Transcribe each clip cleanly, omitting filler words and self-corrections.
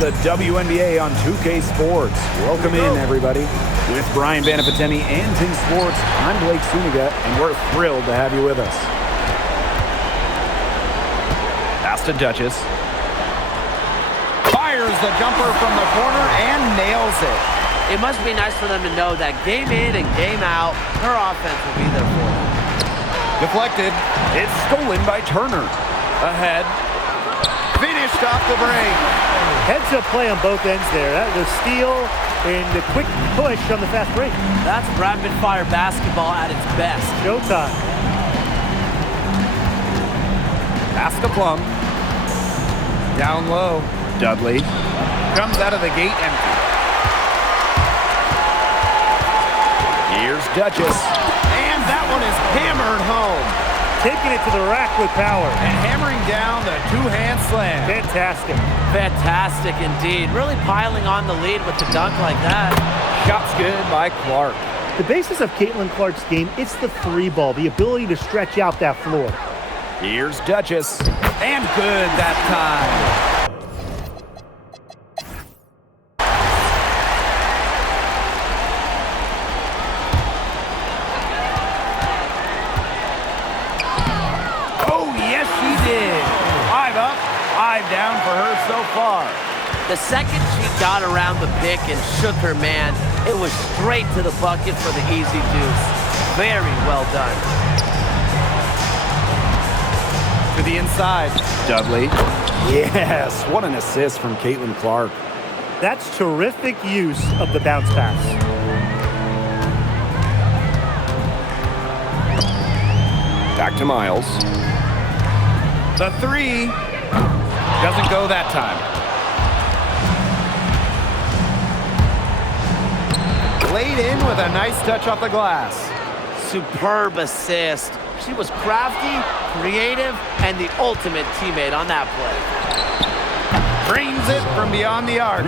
the WNBA on 2K Sports. Welcome in, everybody. With Brian Banapatemi and Ting Sports, I'm Blake Suniga, and we're thrilled to have you with us. Pass to Duchess. Fires the jumper from the corner and nails it. It must be nice for them to know that game in and game out, her offense will be there for them. Deflected. It's stolen by Turner. Ahead. Finished off the break. Heads-up play on both ends there. That was a steal and a quick push on the fast break. That's rapid-fire basketball at its best. Showtime. Pass to Plum. Down low. Dudley. Comes out of the gate empty. Here's Duchess. And that one is hammered home. Taking it to the rack with power. And hammering down the two-hand slam. Fantastic. Fantastic indeed. Really piling on the lead with the dunk like that. Shots good by Clark. The basis of Caitlin Clark's game, it's the three ball, the ability to stretch out that floor. Here's Duchess. And good that time. Down for her so far. The second she got around the pick and shook her man, it was straight to the bucket for the easy deuce. Very well done. To the inside. Dudley. Yes, what an assist from Caitlin Clark. That's terrific use of the bounce pass. Back to Miles. The three. Doesn't go that time. Laid in with a nice touch off the glass. Superb assist. She was crafty, creative, and the ultimate teammate on that play. Drains it from beyond the arc.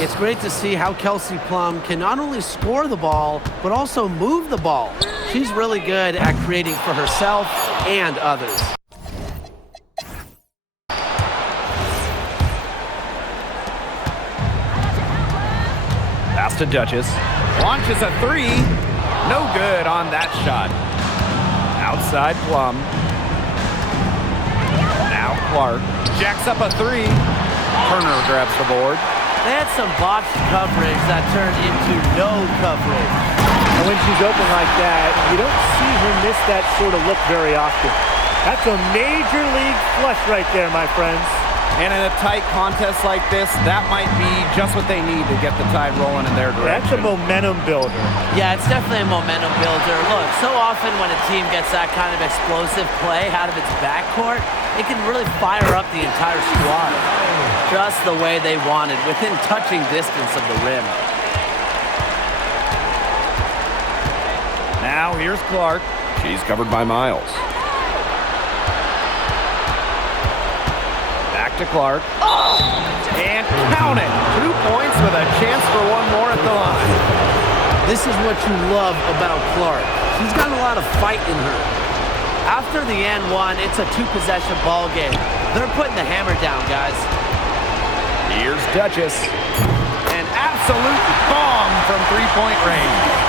It's great to see how Kelsey Plum can not only score the ball, but also move the ball. She's really good at creating for herself and others. Pass to Duchess. Launches a three. No good on that shot. Outside Plum. Now Clark. Jacks up a three. Turner grabs the board. They had some botched coverage that turned into no coverage. And when she's open like that, you don't see her miss that sort of look very often. That's a major league flush right there, my friends. And in a tight contest like this, that might be just what they need to get the tide rolling in their direction. That's a momentum builder. Yeah, it's definitely a momentum builder. Look, so often when a team gets that kind of explosive play out of its backcourt, it can really fire up the entire squad. Just the way they wanted, within touching distance of the rim. Now here's Clark. She's covered by Miles. To Clark. And count it. 2 points with a chance for one more at the line. This is what you love about Clark. She's got a lot of fight in her. After the N1, it's a two-possession ball game. They're putting the hammer down, guys. Here's Duchess. An absolute bomb from three-point range.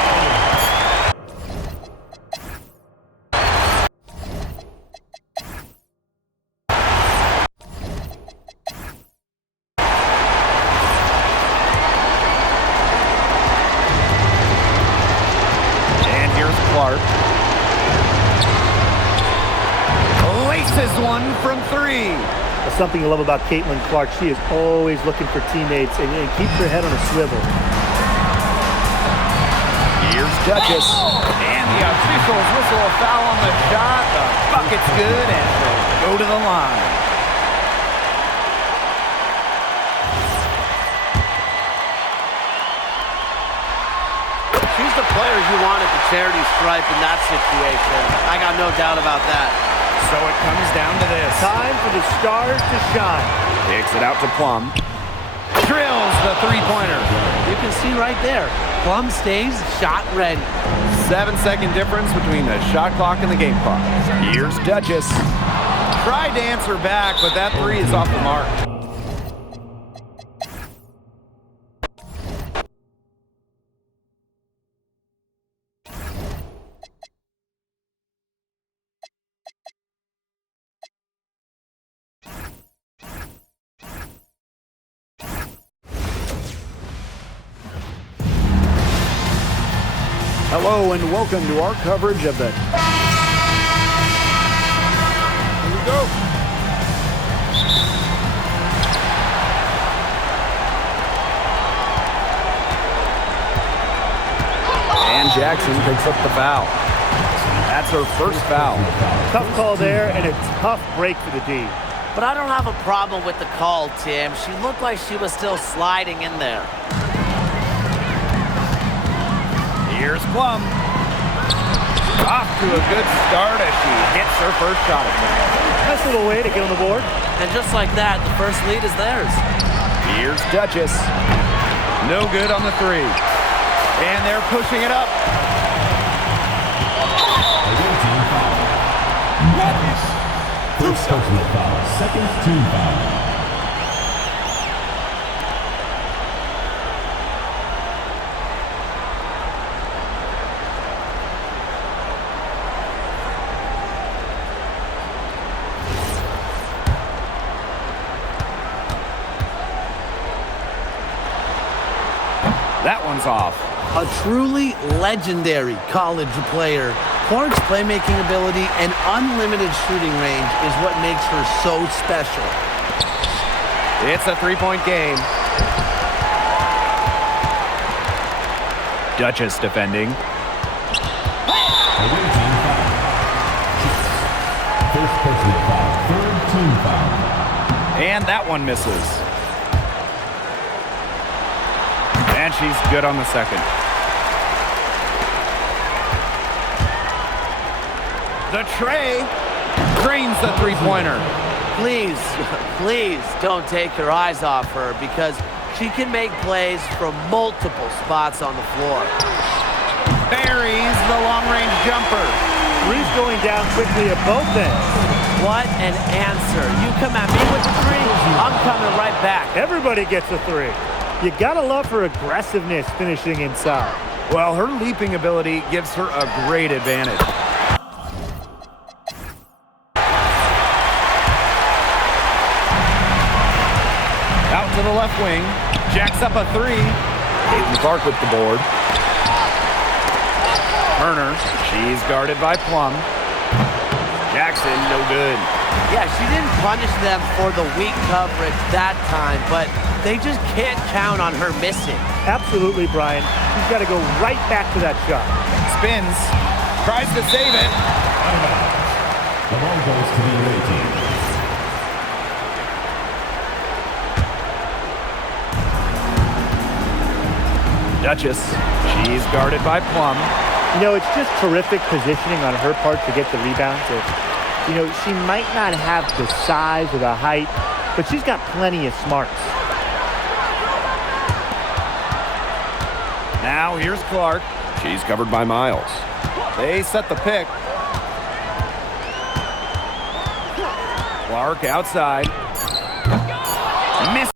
Clark. Laces one from three. That's something you love about Caitlin Clark. She is always looking for teammates and keeps her head on a swivel. Here's Duchess. And the officials whistle a foul on the shot. The bucket's good and they'll go to the line. She's the player you want at the charity stripe in that situation. I got no doubt about that. So it comes down to this. Time for the stars to shine. Kicks it out to Plum. Drills the three-pointer. You can see right there. Plum stays shot ready. 7-second difference between the shot clock and the game clock. Here's Duchess. Tried to answer back, but that three is off the mark. Hello and welcome to our coverage of the... Here we go. And Jackson picks up the foul. That's her first foul. Tough call there and a tough break for the D. But I don't have a problem with the call, Tim. She looked like she was still sliding in there. Here's Plum. Off to a good start as she hits her first shot attempt. Nice little way to get on the board. And just like that, the first lead is theirs. Here's Duchess. No good on the three. And they're pushing it up. First personal foul, second team foul. That one's off. A truly legendary college player. Clark's playmaking ability and unlimited shooting range is what makes her so special. It's a three-point game. Duchess defending. Away team foul. First personal foul, third team foul. And that one misses. And she's good on the second. The tray drains the three-pointer. Please, please don't take your eyes off her because she can make plays from multiple spots on the floor. Buries the long-range jumper. Three's going down quickly at both ends. What an answer. You come at me with the three, I'm coming right back. Everybody gets a three. You gotta love her aggressiveness finishing inside. Well, her leaping ability gives her a great advantage. Out to the left wing. Jacks up a three. Caitlin Clark with the board. Turner. She's guarded by Plum. Jackson, no good. Yeah, she didn't punish them for the weak coverage that time, but they just can't count on her missing. Absolutely, Brian. She's got to go right back to that shot. Spins. Tries to save it. The ball goes to the away team. Duchess. She's guarded by Plum. You know, it's just terrific positioning on her part to get the rebound. You know, she might not have the size or the height, but she's got plenty of smarts. Now here's Clark. She's covered by Miles. They set the pick. Clark outside. Miss.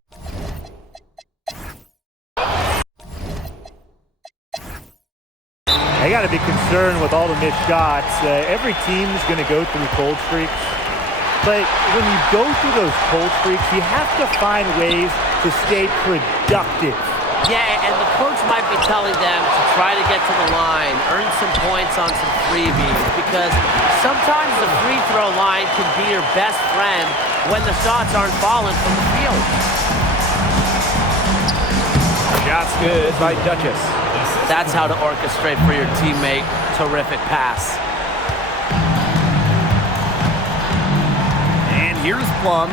They got to be concerned with all the missed shots. Every team is going to go through cold streaks. But when you go through those cold streaks, you have to find ways to stay productive. Yeah, and the coach might be telling them to try to get to the line, earn some points on some freebies, because sometimes the free throw line can be your best friend when the shots aren't falling from the field. Shot's good by Duchess. That's how to orchestrate for your teammate. Terrific pass. And here's Plum.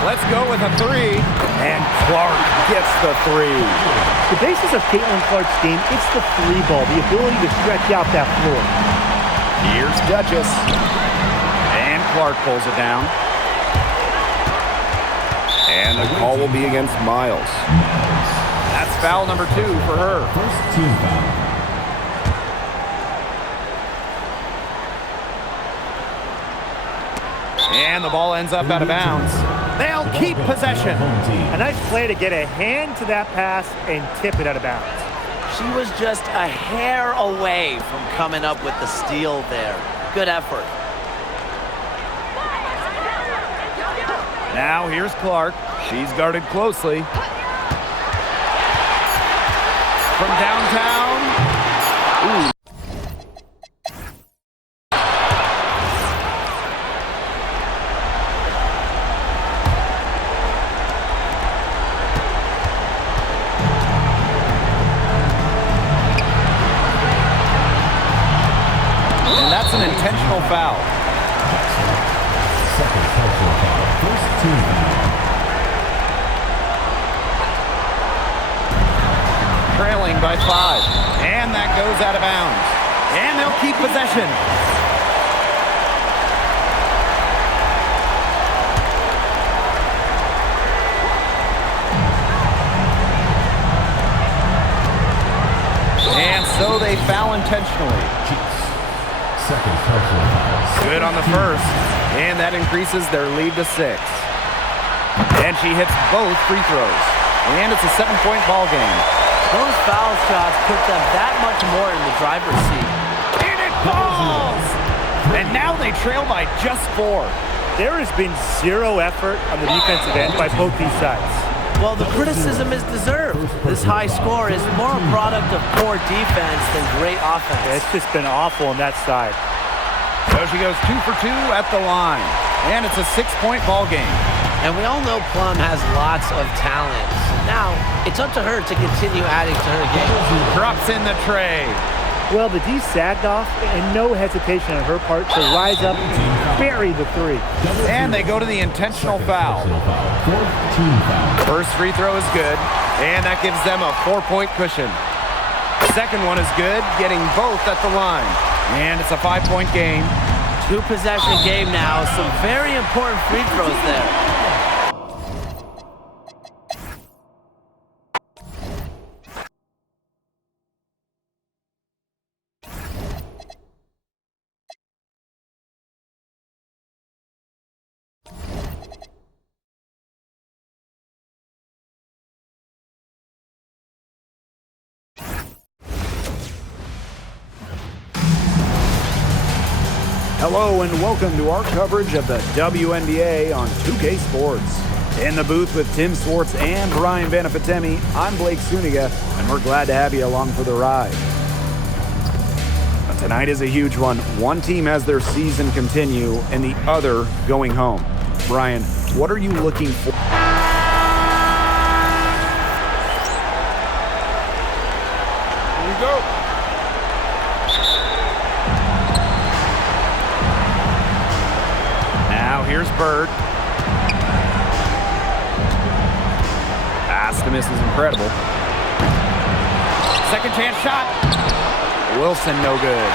Let's go with a three. And Clark gets the three. The basis of Caitlin Clark's game, it's the three ball, the ability to stretch out that floor. Here's Duchess. And Clark pulls it down. And the call will be against Miles. That's foul number 2 for her. First team foul. And the ball ends up out of bounds. They'll keep possession. Home team. A nice play to get a hand to that pass and tip it out of bounds. She was just a hair away from coming up with the steal there. Good effort. Now here's Clark. She's guarded closely. From downtown, personal foul. Second personal foul. First team foul. Trailing by 5. And that goes out of bounds. And they'll keep possession. And so they foul intentionally. Second personal foul. Good on the first. And that increases their lead to 6. And she hits both free throws. And it's a 7-point ball game. Those foul shots put them that much more in the driver's seat. And it falls! And now they trail by just 4. There has been zero effort on the defensive end by both these sides. Well, the criticism is deserved. This high score is more a product of poor defense than great offense. It's just been awful on that side. So she goes 2 for 2 at the line. And it's a 6-point ball game. And we all know Plum has lots of talent. Now, it's up to her to continue adding to her game. Drops in the tray. Well, the D sagged off, and no hesitation on her part to rise up and bury the 3. And they go to the intentional foul. Personal foul. Fourth team foul. First free throw is good, and that gives them a 4-point cushion. Second one is good, getting both at the line. And it's a 5-point game. 2-possession game now. Some very important free throws there. Hello and welcome to our coverage of the WNBA on 2K Sports. In the booth with Tim Swartz and Brian Banafitemi, I'm Blake Suniga, and we're glad to have you along for the ride. But tonight is a huge one. One team has their season continue and the other going home. Brian, what are you looking for? Here we go. Now here's Bird. Pass to miss is incredible. Second chance shot. Wilson no good.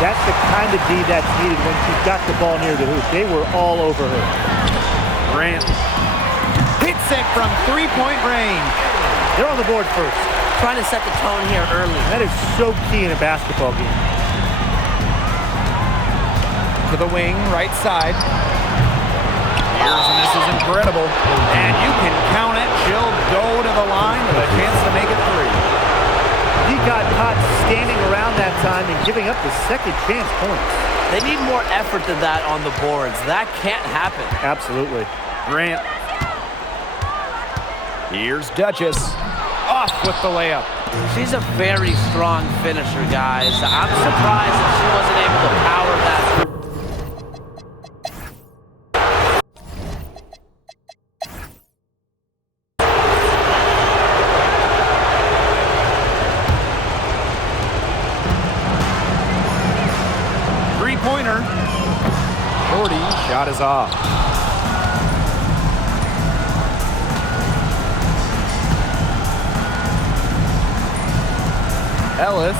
That's the kind of D that's needed when she's got the ball near the hoop. They were all over her. Grant hits it from 3-point range. They're on the board first. Trying to set the tone here early. That is so key in a basketball game. To the wing, right side. Here's and this is incredible. And you can count it. She'll go to the line with a chance to make it 3. He got caught standing around that time and giving up the second chance points. They need more effort than that on the boards. That can't happen. Absolutely. Grant. Here's Duchess. Off with the layup. She's a very strong finisher, guys. I'm surprised that she wasn't able to power that through. Three-pointer. Shorty shot is off. Ellis.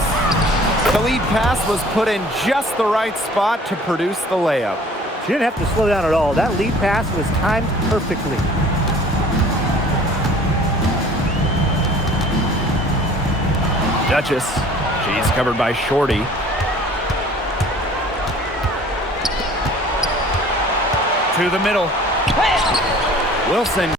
The lead pass was put in just the right spot to produce the layup. She didn't have to slow down at all. That lead pass was timed perfectly. Duchess. She's covered by Shorty. To the middle. Wilson.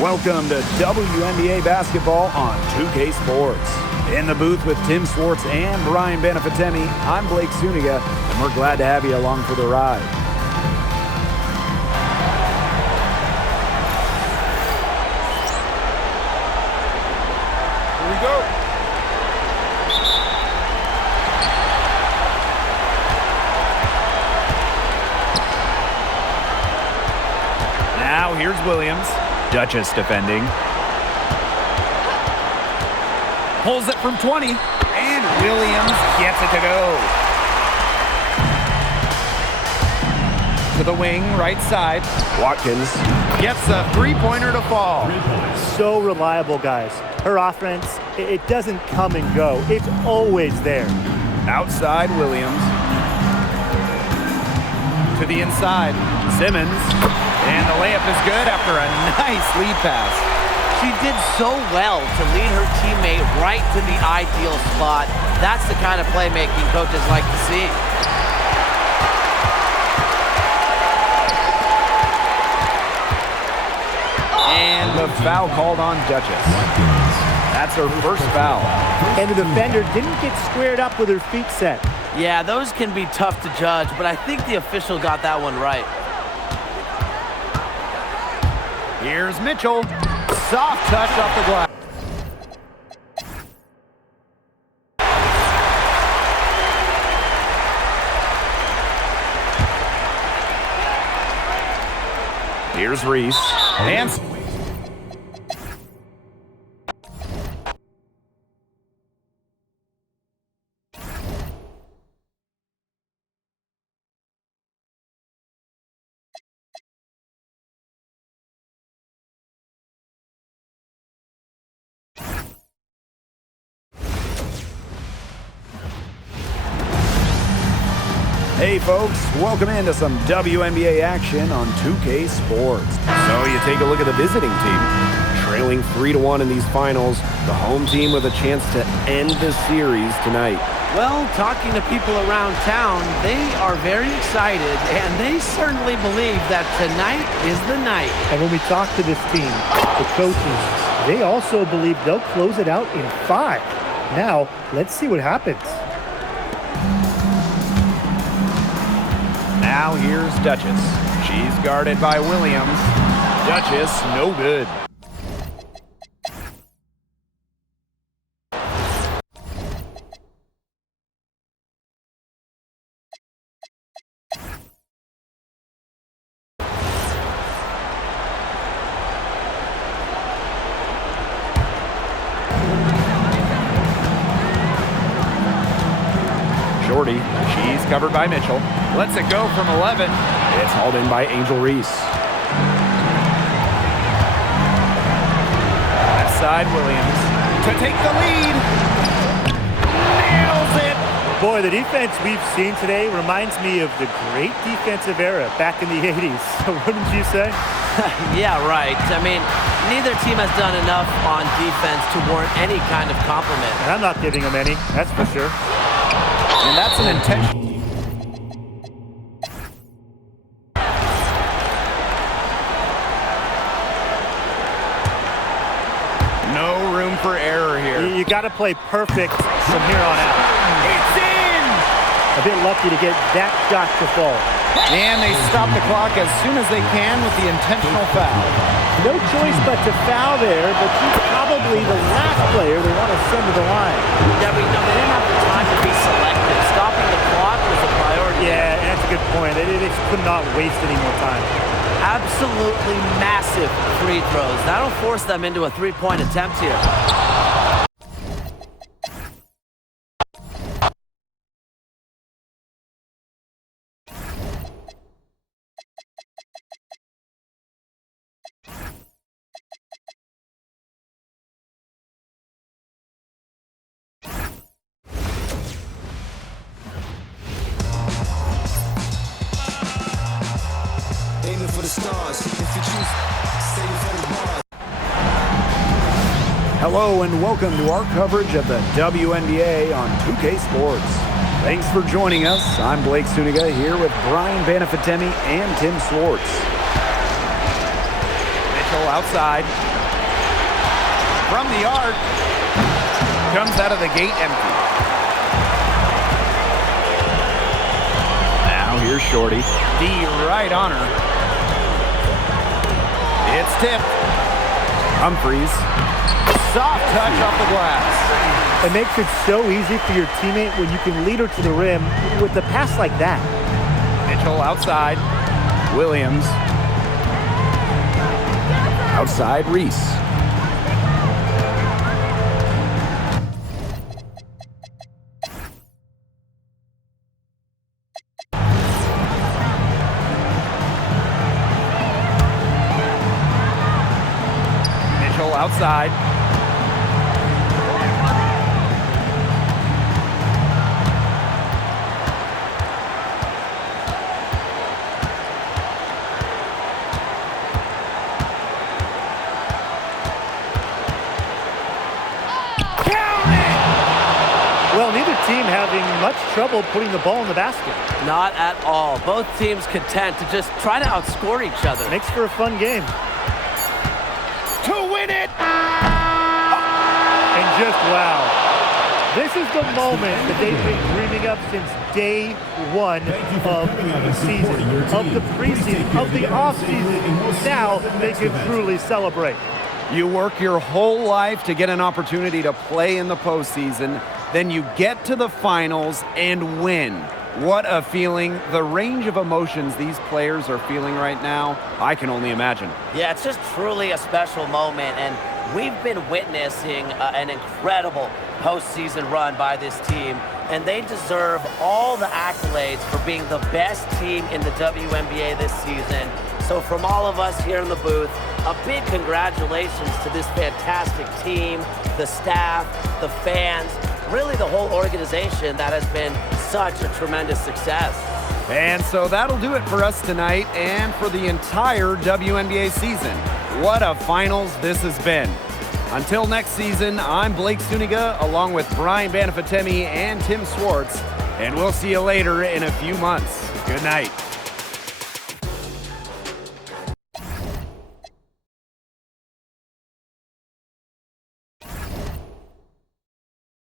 Welcome to WNBA basketball on 2K Sports. In the booth with Tim Swartz and Brian Benefitemi, I'm Blake Zuniga, and we're glad to have you along for the ride. Here we go. Now here's Williams. Duchess defending. Pulls it from 20, and Williams gets it to go. To the wing, right side. Watkins gets a three-pointer to fall. So reliable, guys. Her offense, it doesn't come and go. It's always there. Outside Williams. To the inside. Simmons. And the layup is good after a nice lead pass. She did so well to lead her teammate right to the ideal spot. That's the kind of playmaking coaches like to see. And the foul called on Duchess. That's her first foul. And the defender didn't get squared up with her feet set. Yeah, those can be tough to judge, but I think the official got that one right. Here's Mitchell. Soft touch off the glass. Here's Reese. And hey folks, welcome into some WNBA action on 2K Sports. So you take a look at the visiting team. Trailing 3-1 in these finals, the home team with a chance to end the series tonight. Well, talking to people around town, they are very excited, and they certainly believe that tonight is the night. And when we talk to this team, the coaches, they also believe they'll close it out in 5. Now, let's see what happens. Now here's Duchess. She's guarded by Williams. Duchess, no good. Shorty, she's covered by Mitchell. Lets it go from 11. It's hauled in by Angel Reese. Left side, Williams to take the lead. Nails it. Boy, the defense we've seen today reminds me of the great defensive era back in the 80s. Wouldn't you say? Yeah, right. I mean, neither team has done enough on defense to warrant any kind of compliment. And I'm not giving them any, that's for sure. And that's an intention. No room for error here. You got to play perfect from here on out. It's in! A bit lucky to get that shot to fall. And they stop the clock as soon as they can with the intentional foul. No choice but to foul there, but she's probably the last player they want to send to the line. Yeah, but they didn't have the time to be selective. Stopping the clock was a priority. Yeah, and that's a good point. They just could not waste any more time. Absolutely massive free throws. That'll force them into a three-point attempt here. For the stars, if you choose, save for the bars. Hello and welcome to our coverage of the WNBA on 2K Sports. Thanks for joining us. I'm Blake Zuniga here with Brian Benefitemi and Tim Swartz. Mitchell outside. from the arc. Comes out of the gate empty. Now here's Shorty. D right on her. It's tipped. Humphries. Soft touch off the glass. It makes it so easy for your teammate when you can lead her to the rim with a pass like that. Mitchell outside. Williams. Outside Reese. Mitchell outside. Well, neither team having much trouble putting the ball in the basket. Not at all. Both teams content to just try to outscore each other. Makes for a fun game. To win it! And just wow. This is the moment that they've been dreaming of since day one of the season, of the preseason, of the offseason. Now they can truly celebrate. You work your whole life to get an opportunity to play in the postseason, then you get to the finals and win. What a feeling. The range of emotions these players are feeling right now, I can only imagine. Yeah, it's just truly a special moment, and we've been witnessing an incredible postseason run by this team, and they deserve all the accolades for being the best team in the WNBA this season. So from all of us here in the booth, a big congratulations to this fantastic team, the staff, the fans, really the whole organization that has been such a tremendous success. And so that'll do it for us tonight and for the entire WNBA season. What a finals this has been. Until next season, I'm Blake Suniga along with Brian Banafitemi and Tim Swartz, and we'll see you later in a few months. Good night.